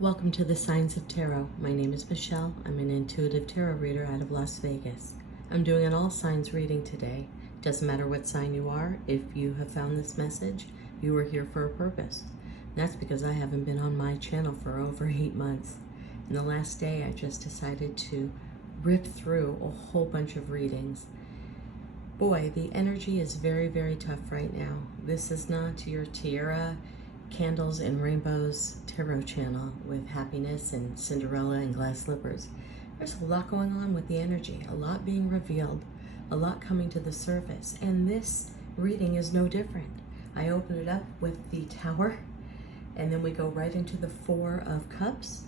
Welcome to the Signs of Tarot. My name is Michelle. I'm an intuitive tarot reader out of Las Vegas. I'm doing an all signs reading today. Doesn't matter what sign you are, if you have found this message, you are here for a purpose. And that's because I haven't been on my channel for over 8 months. And the last day I just decided to rip through a whole bunch of readings. Boy, the energy is very, very tough right now. This is not your tiara, candles and rainbows tarot channel with happiness and Cinderella and glass slippers. There's a lot going on with the energy, a lot being revealed, a lot coming to the surface, and this reading is no different. I open it up with the Tower, and then we go right into the Four of Cups,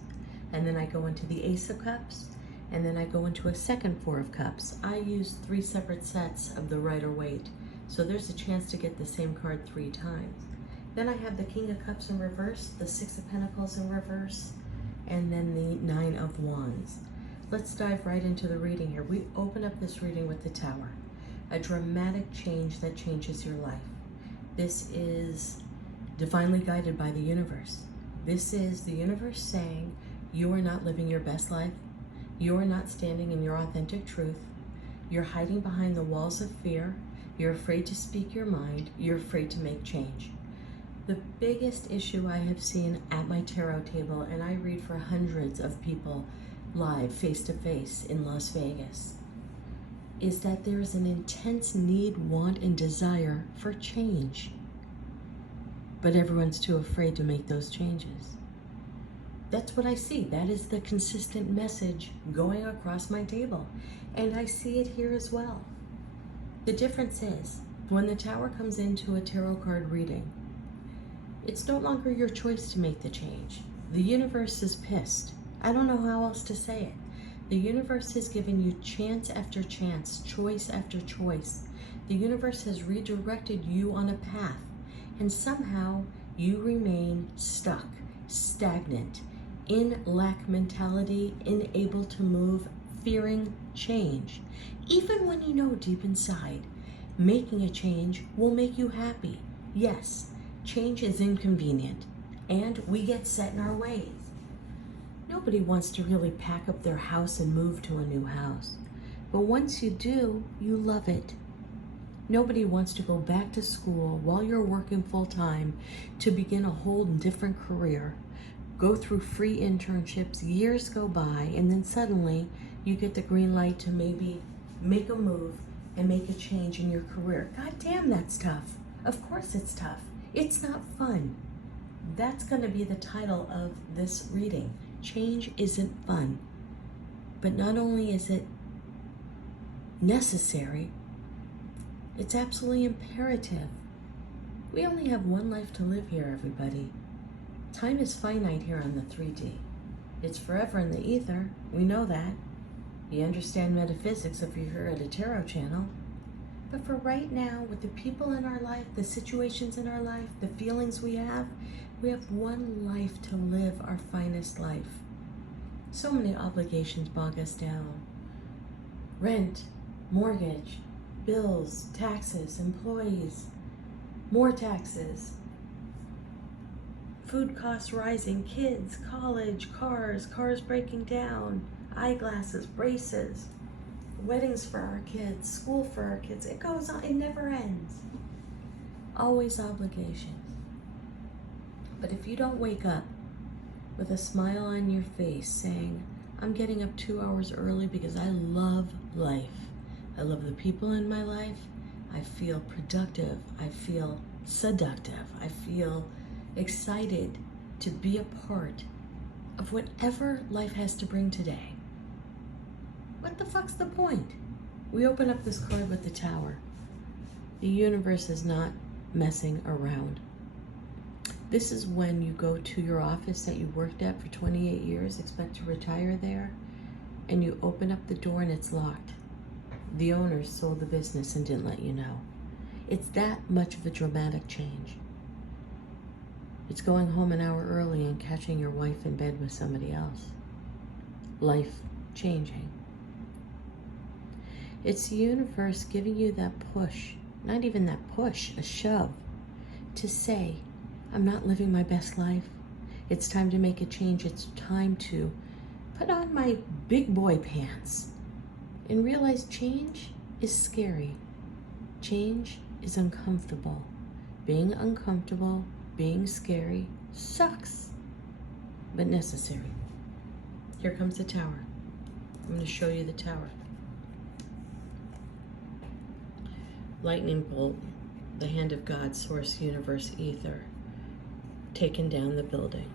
and then I go into the Ace of Cups, and then I go into a second Four of Cups. I use 3 separate sets of the Rider-Waite, so there's a chance to get the same card 3 times. Then I have the King of Cups in reverse, the Six of Pentacles in reverse, and then the Nine of Wands. Let's dive right into the reading here. We open up this reading with the Tower, a dramatic change that changes your life. This is divinely guided by the universe. This is the universe saying you are not living your best life. You are not standing in your authentic truth. You're hiding behind the walls of fear. You're afraid to speak your mind. You're afraid to make change. The biggest issue I have seen at my tarot table, and I read for hundreds of people live, face-to-face in Las Vegas, is that there is an intense need, want, and desire for change. But everyone's too afraid to make those changes. That's what I see. That is the consistent message going across my table. And I see it here as well. The difference is, when the Tower comes into a tarot card reading, it's no longer your choice to make the change. The universe is pissed. I don't know how else to say it. The universe has given you chance after chance, choice after choice. The universe has redirected you on a path, and somehow you remain stuck, stagnant, in lack mentality, unable to move, fearing change. Even when you know deep inside, making a change will make you happy. Yes, change is inconvenient, and we get set in our ways. Nobody wants to really pack up their house and move to a new house. But once you do, you love it. Nobody wants to go back to school while you're working full-time to begin a whole different career, go through free internships, years go by, and then suddenly you get the green light to maybe make a move and make a change in your career. God damn, that's tough. Of course it's tough. It's not fun. That's going to be the title of this reading. Change isn't fun. But not only is it necessary, it's absolutely imperative. We only have one life to live here, everybody. Time is finite here on the 3D. It's forever in the ether. We know that. You understand metaphysics if you're here at a tarot channel. But for right now, with the people in our life, the situations in our life, the feelings we have one life to live our finest life. So many obligations bog us down. Rent, mortgage, bills, taxes, employees, more taxes, food costs rising, kids, college, cars breaking down, eyeglasses, braces, weddings for our kids, school for our kids. It goes on, it never ends. Always obligations. But if you don't wake up with a smile on your face saying, I'm getting up 2 hours early because I love life. I love the people in my life. I feel productive. I feel seductive. I feel excited to be a part of whatever life has to bring today. What the fuck's the point? We open up this card with the Tower. The universe is not messing around. This is when you go to your office that you worked at for 28 years, expect to retire there, and you open up the door and it's locked. The owners sold the business and didn't let you know. It's that much of a dramatic change. It's going home an hour early and catching your wife in bed with somebody else. Life changing. It's the universe giving you that push, not even that push, a shove, to say, I'm not living my best life. It's time to make a change. It's time to put on my big boy pants and realize change is scary. Change is uncomfortable. Being uncomfortable, being scary, sucks, but necessary. Here comes the Tower. I'm going to show you the Tower. Lightning bolt, the hand of God, source, universe, ether, taking down the building,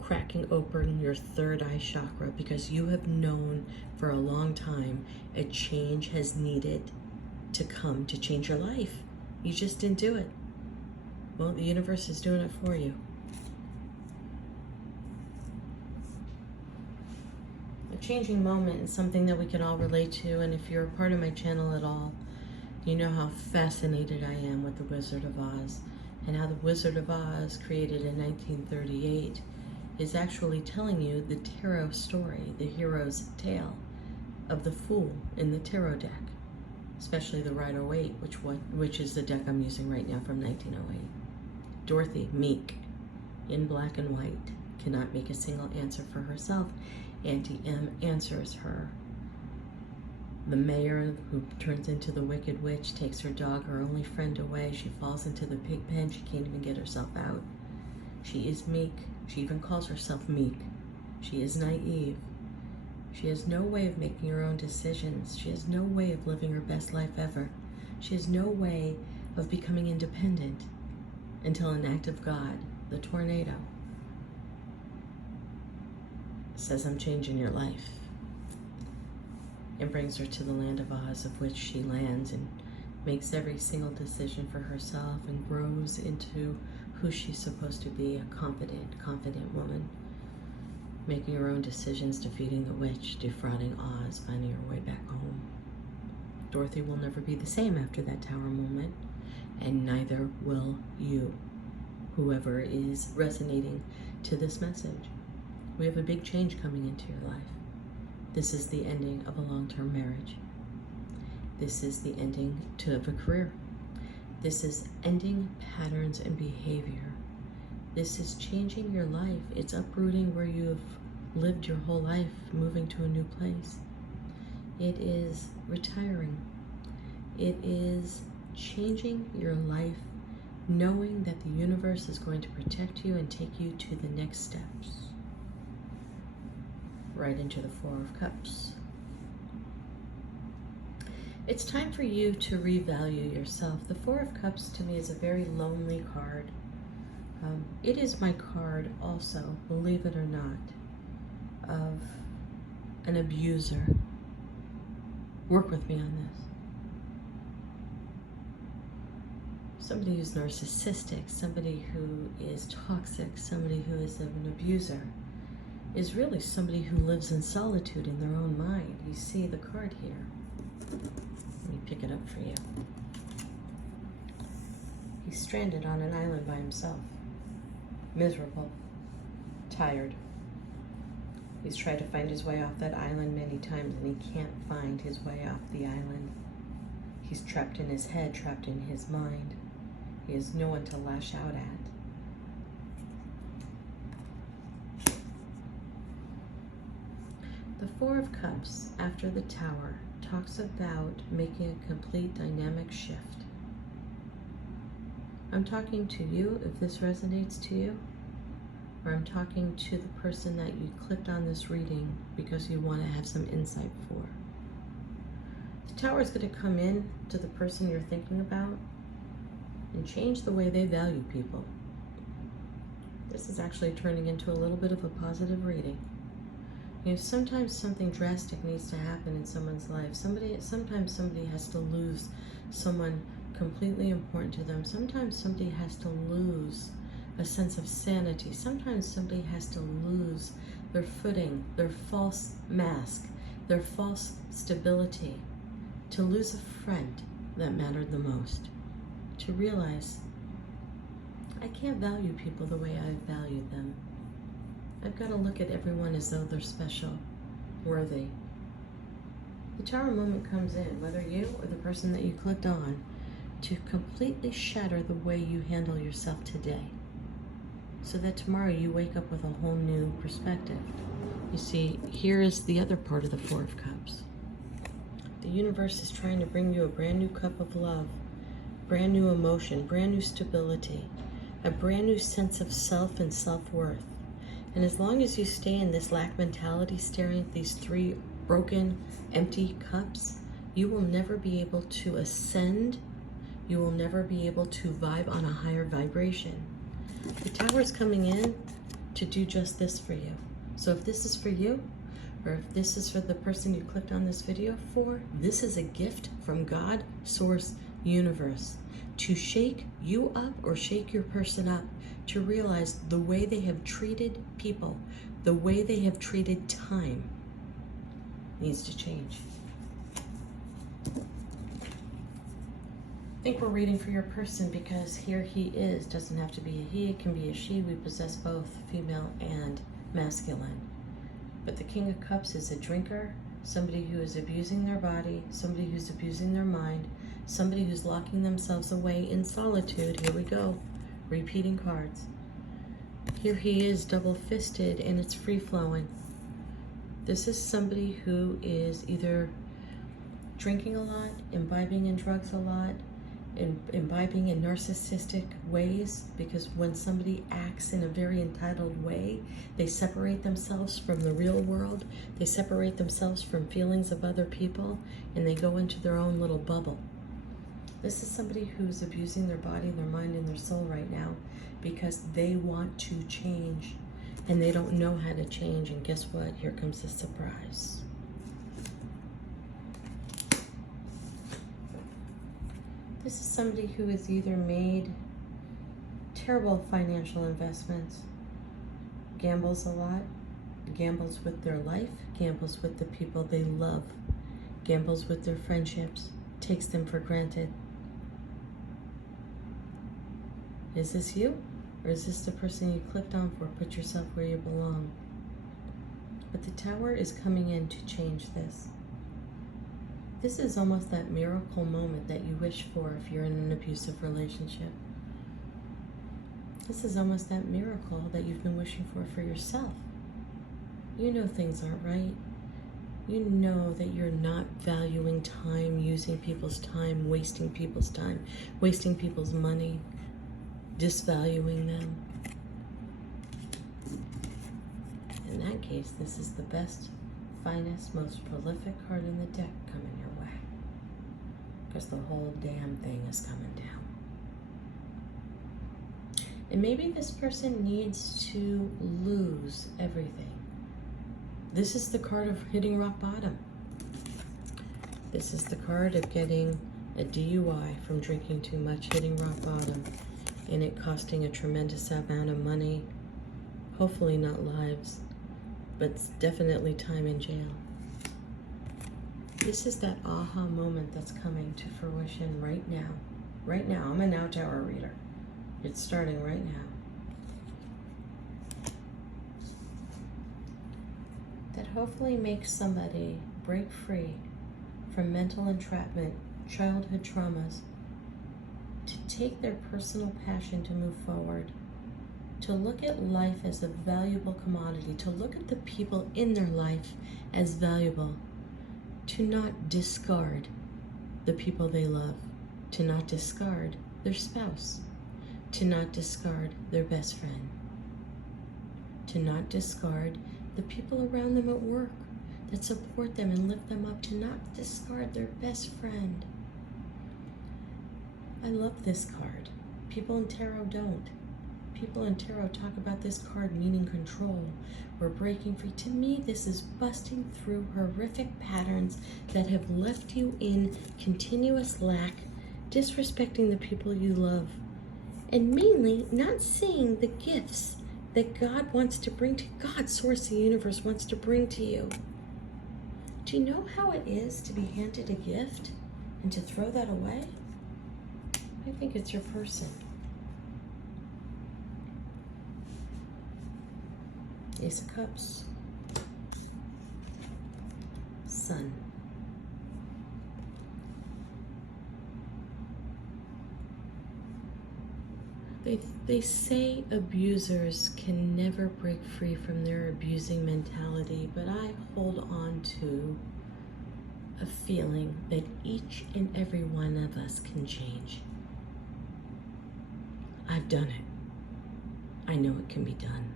cracking open your third eye chakra, because you have known for a long time a change has needed to come to change your life. You just didn't do it. Well, the universe is doing it for you. A changing moment is something that we can all relate to, and if you're a part of my channel at all, you know how fascinated I am with the Wizard of Oz, and how the Wizard of Oz, created in 1938, is actually telling you the tarot story, the hero's tale of the Fool in the tarot deck, especially the Rider-Waite, which is the deck I'm using right now from 1908. Dorothy, meek, in black and white, cannot make a single answer for herself. Auntie M answers her. The mayor, who turns into the Wicked Witch, takes her dog, her only friend, away. She falls into the pig pen. She can't even get herself out. She is meek. She even calls herself meek. She is naive. She has no way of making her own decisions. She has no way of living her best life ever. She has no way of becoming independent until an act of God, the tornado, says, "I'm changing your life," and brings her to the land of Oz, of which she lands and makes every single decision for herself and grows into who she's supposed to be, a confident woman, making her own decisions, defeating the witch, defrauding Oz, finding her way back home. Dorothy will never be the same after that Tower moment, and neither will you, whoever is resonating to this message. We have a big change coming into your life. This is the ending of a long-term marriage. This is the ending of a career. This is ending patterns and behavior. This is changing your life. It's uprooting where you've lived your whole life, moving to a new place. It is retiring. It is changing your life, knowing that the universe is going to protect you and take you to the next steps. Right into the Four of Cups. It's time for you to revalue yourself. The Four of Cups to me is a very lonely card. It is my card also, believe it or not, of an abuser. Work with me on this. Somebody who's narcissistic, somebody who is toxic, somebody who is an abuser, is really somebody who lives in solitude in their own mind. You see the card here. Let me pick it up for you. He's stranded on an island by himself. Miserable. Tired. He's tried to find his way off that island many times, and he can't find his way off the island. He's trapped in his head, trapped in his mind. He has no one to lash out at. The Four of Cups, after the Tower, talks about making a complete dynamic shift. I'm talking to you, if this resonates to you, or I'm talking to the person that you clicked on this reading because you want to have some insight for. The Tower is going to come in to the person you're thinking about and change the way they value people. This is actually turning into a little bit of a positive reading. You know, sometimes something drastic needs to happen in someone's life. Sometimes somebody has to lose someone completely important to them. Sometimes somebody has to lose a sense of sanity. Sometimes somebody has to lose their footing, their false mask, their false stability, to lose a friend that mattered the most, to realize, I can't value people the way I valued them. I've got to look at everyone as though they're special, worthy. The Tower moment comes in, whether you or the person that you clicked on, to completely shatter the way you handle yourself today. so that tomorrow you wake up with a whole new perspective. You see, here is the other part of the Four of Cups. The universe is trying to bring you a brand new cup of love, brand new emotion, brand new stability, a brand new sense of self and self-worth. And as long as you stay in this lack mentality, staring at these three broken, empty cups, you will never be able to ascend. You will never be able to vibe on a higher vibration. The Tower is coming in to do just this for you. So if this is for you, or if this is for the person you clicked on this video for, this is a gift from God, Source, Universe, to shake you up or shake your person up, to realize the way they have treated people, the way they have treated time needs to change. I think we're reading for your person because here he is. Doesn't have to be a he, it can be a she. We possess both female and masculine. But the King of Cups is a drinker, somebody who is abusing their body, somebody who's abusing their mind, somebody who's locking themselves away in solitude. Here we go, repeating cards. Here he is, double-fisted, and it's free-flowing. This is somebody who is either drinking a lot, imbibing in drugs a lot, imbibing in narcissistic ways, because when somebody acts in a very entitled way, they separate themselves from the real world, they separate themselves from feelings of other people, and they go into their own little bubble. This is somebody who's abusing their body, their mind, and their soul right now because they want to change and they don't know how to change. And guess what? Here comes the surprise. This is somebody who has either made terrible financial investments, gambles a lot, gambles with their life, gambles with the people they love, gambles with their friendships, takes them for granted. Is this you? Or is this the person you clicked on for? Put yourself where you belong. But the Tower is coming in to change this. This is almost that miracle moment that you wish for if you're in an abusive relationship. This is almost that miracle that you've been wishing for yourself. You know things aren't right. You know that you're not valuing time, using people's time, wasting people's time, wasting people's money, disvaluing them. In that case, this is the best, finest, most prolific card in the deck coming your way. Because the whole damn thing is coming down. And maybe this person needs to lose everything. This is the card of hitting rock bottom. This is the card of getting a DUI from drinking too much, hitting rock bottom, and it costing a tremendous amount of money. Hopefully not lives, but it's definitely time in jail. This is that aha moment that's coming to fruition right now. Right now. I'm a Now Tower reader. It's starting right now. That hopefully makes somebody break free from mental entrapment, childhood traumas, to take their personal passion to move forward, to look at life as a valuable commodity, to look at the people in their life as valuable, to not discard the people they love, to not discard their spouse, to not discard their best friend, to not discard the people around them at work that support them and lift them up, to not discard their best friend. I love this card. People in tarot don't. People in tarot talk about this card meaning control or breaking free. To me, this is busting through horrific patterns that have left you in continuous lack, disrespecting the people you love, and mainly not seeing the gifts that God wants to bring to God, Source, the universe wants to bring to you. Do you know how it is to be handed a gift and to throw that away? I think it's your person. Ace of Cups. Sun. They say abusers can never break free from their abusing mentality, but I hold on to a feeling that each and every one of us can change. I've done it. I know it can be done.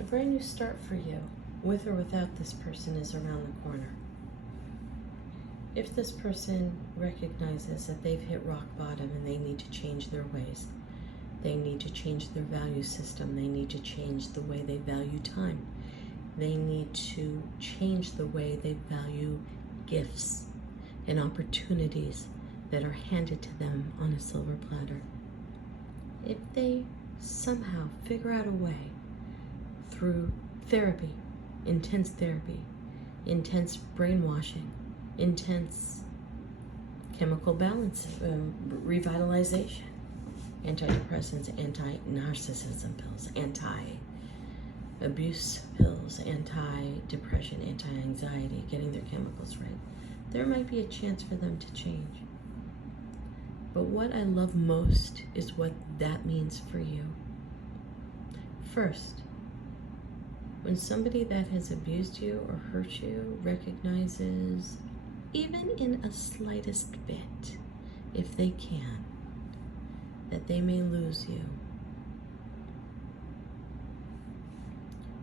A brand new start for you, with or without this person, is around the corner. If this person recognizes that they've hit rock bottom and they need to change their ways, they need to change their value system, they need to change the way they value time, they need to change the way they value gifts and opportunities that are handed to them on a silver platter. If they somehow figure out a way through therapy, intense brainwashing, intense chemical balance, revitalization, antidepressants, anti-narcissism pills, anti-abuse pills, anti-depression, anti-anxiety, getting their chemicals right, there might be a chance for them to change. But what I love most is what that means for you. First, when somebody that has abused you or hurt you recognizes, even in a slightest bit, if they can, that they may lose you.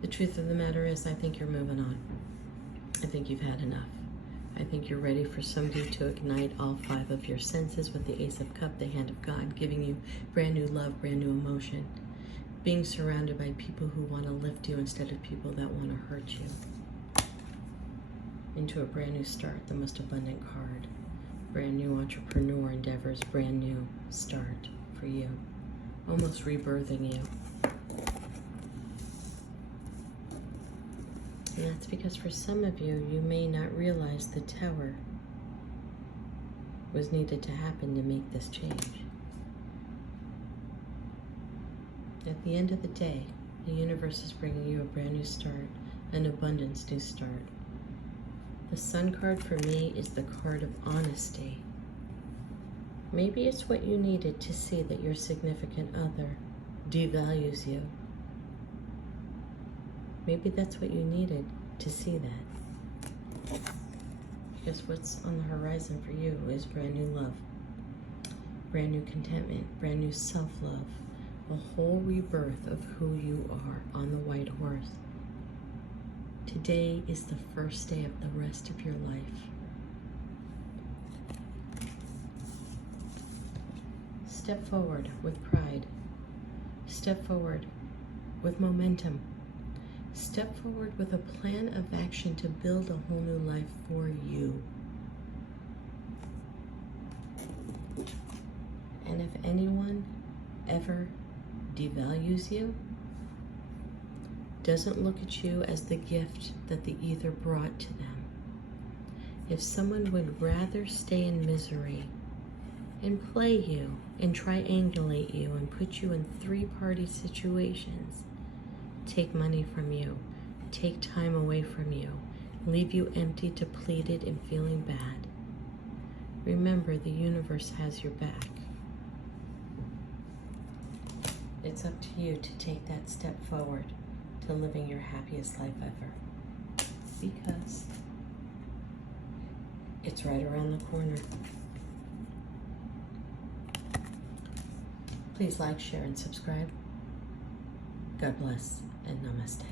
The truth of the matter is, I think you're moving on. I think you've had enough. I think you're ready for somebody to ignite all 5 of your senses with the Ace of Cups, the Hand of God, giving you brand new love, brand new emotion, being surrounded by people who want to lift you instead of people that want to hurt you. Into a brand new start, the most abundant card. Brand new entrepreneur endeavors, brand new start for you. Almost rebirthing you. And that's because for some of you, you may not realize the Tower was needed to happen to make this change. At the end of the day, the universe is bringing you a brand new start, an abundance new start. The Sun card for me is the card of honesty. Maybe it's what you needed to see that your significant other devalues you. Maybe that's what you needed to see that. Because what's on the horizon for you is brand new love, brand new contentment, brand new self-love, a whole rebirth of who you are on the white horse. Today is the first day of the rest of your life. Step forward with pride. Step forward with momentum. Step forward with a plan of action to build a whole new life for you. And if anyone ever devalues you, doesn't look at you as the gift that the ether brought to them, if someone would rather stay in misery and play you and triangulate you and put you in 3-party situations, take money from you, take time away from you, leave you empty, depleted, and feeling bad, remember the universe has your back. It's up to you to take that step forward to living your happiest life ever, because it's right around the corner. Please like, share, and subscribe. God bless, and namaste.